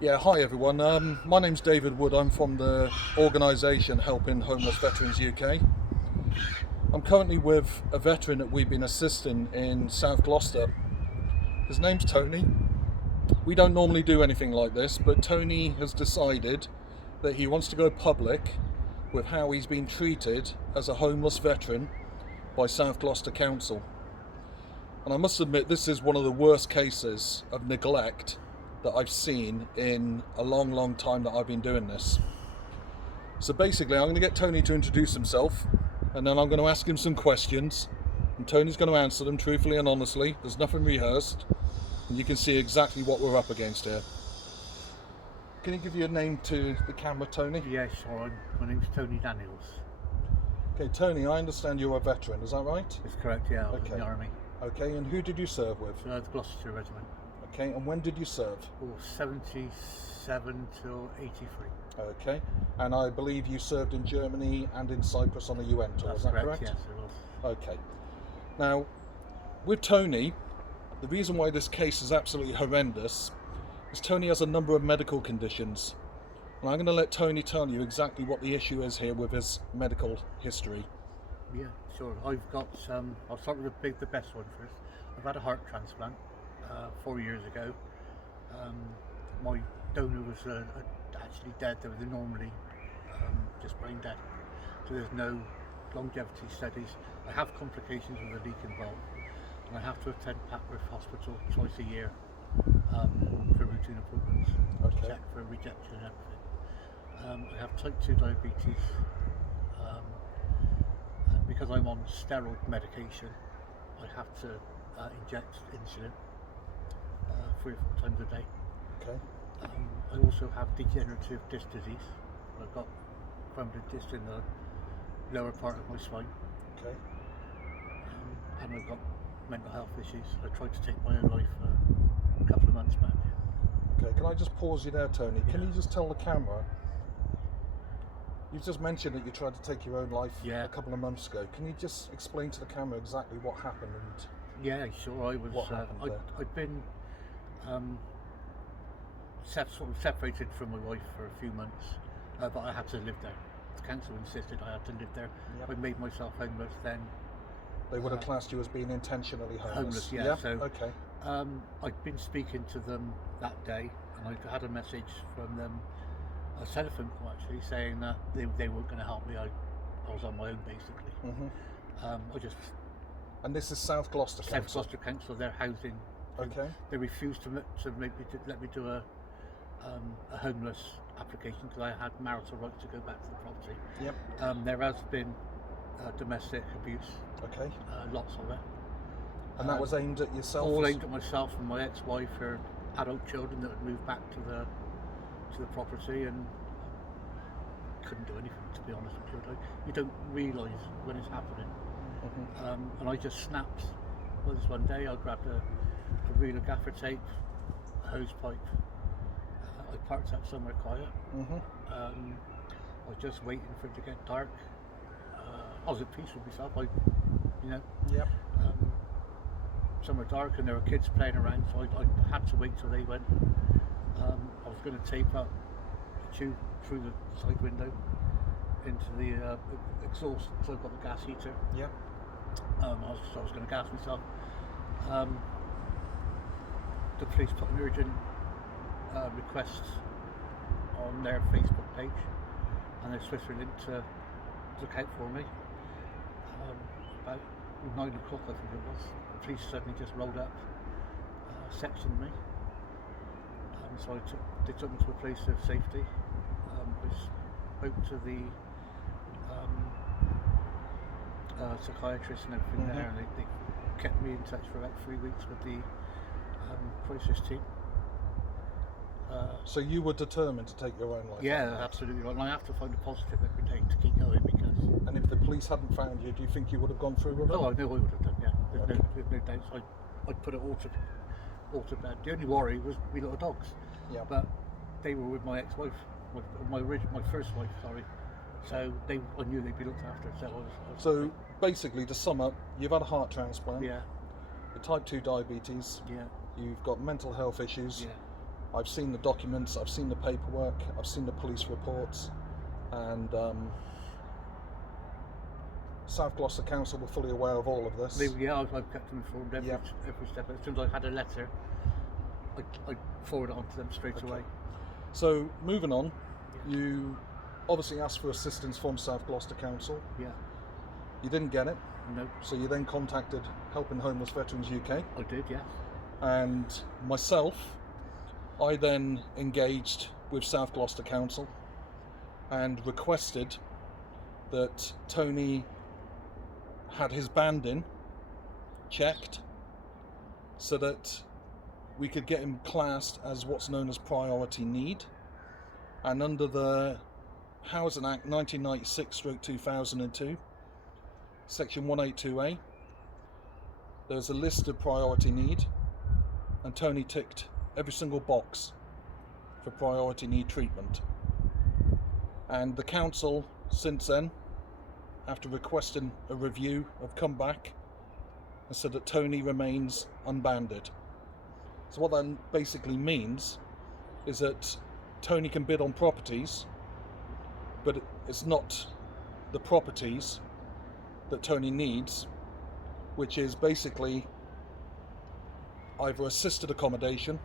Yeah, hi everyone. My name's David Wood. I'm from the organisation Helping Homeless Veterans UK. I'm currently with a veteran that we've been assisting in South Gloucester. His name's Tony. We don't normally do anything like this, but Tony has decided that he wants to go public with how he's been treated as a homeless veteran by South Gloucester Council. And I must admit, this is one of the worst cases of neglect that I've seen in a long time that I've been doing this. So basically, I'm going to get Tony to introduce himself, and then I'm going to ask him some questions, and Tony's going to answer them truthfully and honestly. There's nothing rehearsed, and you can see exactly what we're up against here. Can you give your name to the camera, Tony? Yeah, sure. My name's Tony Daniels. Okay, Tony, I understand you're a veteran, is that right? That's correct, yeah. I was in the army. Okay, and who did you serve with? The Gloucestershire Regiment. Okay, and when did you serve? 77 till 83. Okay, and I believe you served in Germany and in Cyprus on a UN tour, is that correct? Yes, it was. Okay. Now, with Tony, the reason why this case is absolutely horrendous is Tony has a number of medical conditions. And I'm going to let Tony tell you exactly what the issue is here with his medical history. Yeah, sure. I've got, I'll start with the best one first. I've had a heart transplant 4 years ago. My donor was actually dead. They were normally just brain dead. So there's no longevity studies. I have complications with a leak involved, and I have to attend Papworth Hospital twice a year for routine appointments to check for rejection and everything. I have type 2 diabetes. And because I'm on steroid medication, I have to inject insulin 3 or 4 times a day. Okay. I also have degenerative disc disease. I've got crumbling disc in the lower part of my spine. Okay. And I've got mental health issues. I tried to take my own life a couple of months back. Okay, can I just pause you there, Tony? Yeah. Can you just tell the camera, you've just mentioned that you tried to take your own life a couple of months ago. Can you just explain to the camera exactly what happened? And yeah, sure. I was. What happened there? I'd been sort of separated from my wife for a few months, but I had to live there. The council insisted I had to live there. Yep. I made myself homeless then. They would have classed you as being intentionally homeless. Homeless, yeah. So, okay. I'd been speaking to them that day, and I had a message from them, a telephone call actually, saying that they weren't going to help me. I was on my own basically. Mm-hmm. I just. And this is South Gloucester Council. South Gloucester Council, their housing. Okay. They refused to let me do a homeless application because I had marital right to go back to the property. Yep. There has been domestic abuse. Okay. Lots of it. And that was aimed at yourself? All aimed at myself and my ex-wife, her adult children that had moved back to the property, and couldn't do anything, to be honest with you. You don't realise when it's happening. Mm-hmm. And I just snapped. Well, this one day I grabbed a reel of gaffer tape, a hose pipe. I parked up somewhere quiet. Mm-hmm. I was just waiting for it to get dark. I was at peace with myself. Yep. Somewhere dark, and there were kids playing around, so I had to wait till they went. I was going to tape up a tube through the side window into the exhaust, so I've got the gas heater. Yep. I was going to gas myself. The police put an urgent request on their Facebook page, and they switched a link to look out for me. About 9 o'clock, I think it was, the police suddenly just rolled up, sectioned me. So they took me to a place of safety. I spoke to the psychiatrist and everything there, and they kept me in touch for about 3 weeks with the crisis team. So you were determined to take your own life? Yeah, absolutely right. And I have to find a positive every day to keep going, because. And if the police hadn't found you, do you think you would have gone through with it? Oh, I know I would have done. Yeah, there's no doubt. I'd put it all to bed. The only worry was my little dogs. Yeah. But they were with my ex-wife, my first wife. Sorry. So I knew they'd be looked after. So I was So basically, to sum up, you've had a heart transplant. Yeah. You're type 2 diabetes. Yeah. You've got mental health issues. Yeah. I've seen the documents, I've seen the paperwork, I've seen the police reports, and South Gloucester Council were fully aware of all of this. I've kept them informed every step. As soon as I had a letter, I forwarded it on to them straight away. So moving on, you obviously asked for assistance from South Gloucester Council. Yeah. You didn't get it. No. So you then contacted Helping Homeless Veterans UK. I did, yes. And myself, I then engaged with South Gloucester Council and requested that Tony had his banding checked so that we could get him classed as what's known as priority need. And under the Housing Act 1996/2002, Section 182A, there's a list of priority need, and Tony ticked every single box for priority need treatment. And the council, since then, after requesting a review, have come back and said that Tony remains unbanded. So what that basically means is that Tony can bid on properties, but it's not the properties that Tony needs, which is basically either assisted accommodation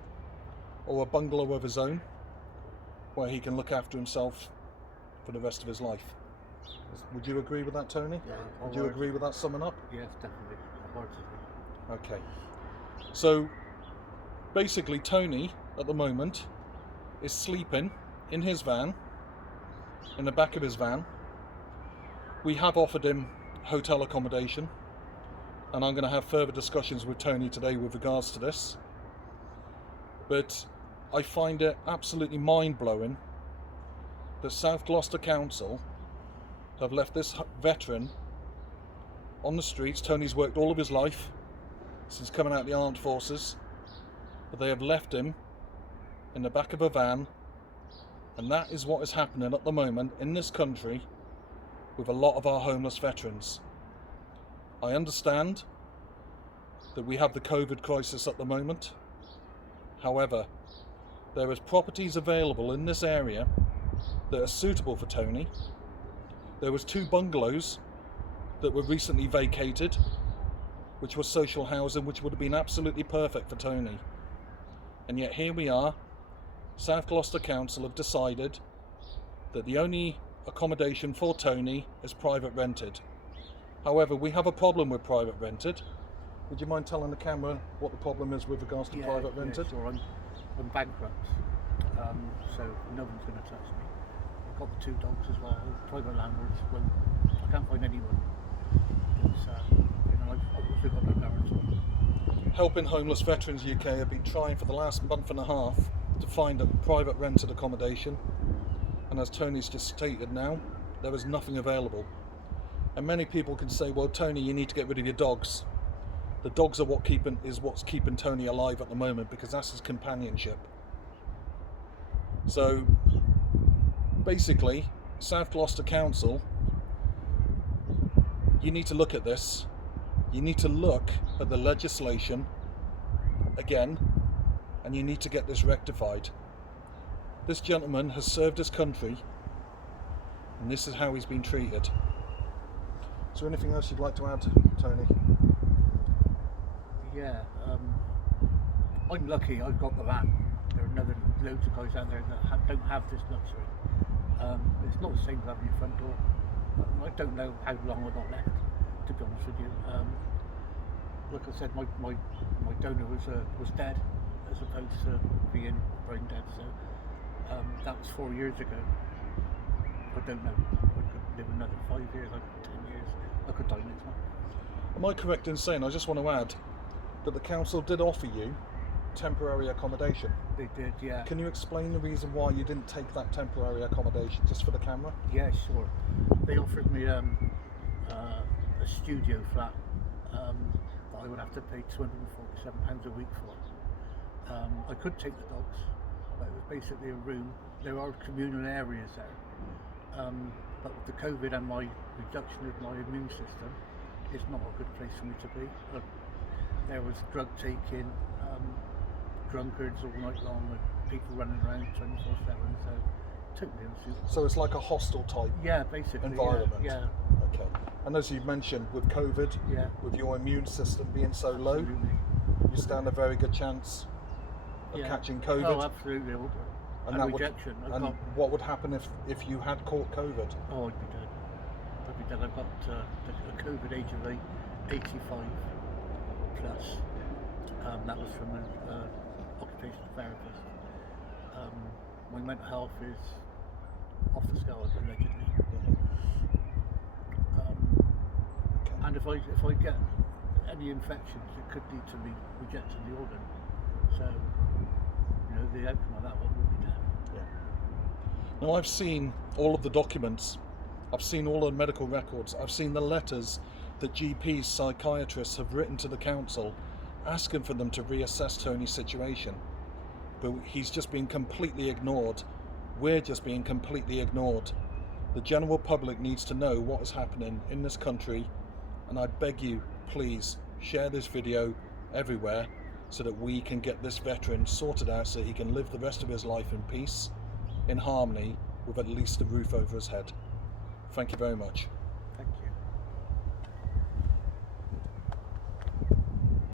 or a bungalow of his own where he can look after himself for the rest of his life. Would you agree with that, Tony? Yeah. Would you agree with that summing up? Yes, definitely. Okay. So basically Tony at the moment is sleeping in his van, in the back of his van. We have offered him hotel accommodation, and I'm going to have further discussions with Tony today with regards to this. But I find it absolutely mind-blowing that South Gloucester Council have left this veteran on the streets. Tony's worked all of his life since coming out of the armed forces, but they have left him in the back of a van, and that is what is happening at the moment in this country with a lot of our homeless veterans. I understand that we have the COVID crisis at the moment. However, there is properties available in this area that are suitable for Tony. There was 2 bungalows that were recently vacated, which was social housing, which would have been absolutely perfect for Tony. And yet here we are, South Gloucester Council have decided that the only accommodation for Tony is private rented. However, we have a problem with private rented. Would you mind telling the camera what the problem is with regards to private rented? Sure. I'm bankrupt, so no one's going to touch me. I've got the 2 dogs as well. Private landlords, I can't find anyone. I've also got no guarantor. Helping Homeless Veterans UK have been trying for the last month and a half to find a private rented accommodation, and as Tony's just stated now, there is nothing available. And many people can say, well, Tony, you need to get rid of your dogs. The dogs are what's keeping Tony alive at the moment, because that's his companionship. So basically, South Gloucester Council, you need to look at this. You need to look at the legislation again, and you need to get this rectified. This gentleman has served his country, and this is how he's been treated. Is there anything else you'd like to add, Tony? Yeah, I'm lucky I've got the van. There are loads of guys out there that don't have this luxury. It's not the same as having your front door. I don't know how long I've got left, to be honest with you. Like I said, my donor was dead, as opposed to being brain dead. So that was 4 years ago. I don't know. I could live another 5 years, 10 years. I could die next month. Am I correct in saying, I just want to add, that the council did offer you temporary accommodation? They did, yeah. Can you explain the reason why you didn't take that temporary accommodation, just for the camera? Yeah, sure. They offered me a studio flat that I would have to pay £247 a week for. I could take the dogs, but it was basically a room. There are communal areas there, but with the COVID and my reduction of my immune system, it's not a good place for me to be. There was drug taking, drunkards all night long, and people running around 24/7. So totally unsuitable. So it's like a hostel type Yeah, basically. environment. Yeah. Okay. And as you've mentioned, with COVID, Yeah. with your immune system being so low, Absolutely. you stand a very good chance of Yeah. catching COVID. Oh, absolutely. And that would- rejection. and what would happen if you had caught COVID? Oh, I'd be dead. I'd be dead. I've got a COVID age of 85 plus. That was from an occupational therapist. My mental health is off the scale, allegedly. And if I get any infections, it could lead to me rejecting the organ. So, the outcome of that one would be death. Now, I've seen all of the documents, I've seen all the medical records, I've seen the letters that GPs, psychiatrists have written to the council asking for them to reassess Tony's situation. But he's just been completely ignored. We're just being completely ignored. The general public needs to know what is happening in this country, and I beg you, please share this video everywhere so that we can get this veteran sorted out so he can live the rest of his life in peace, in harmony, with at least a roof over his head. Thank you very much.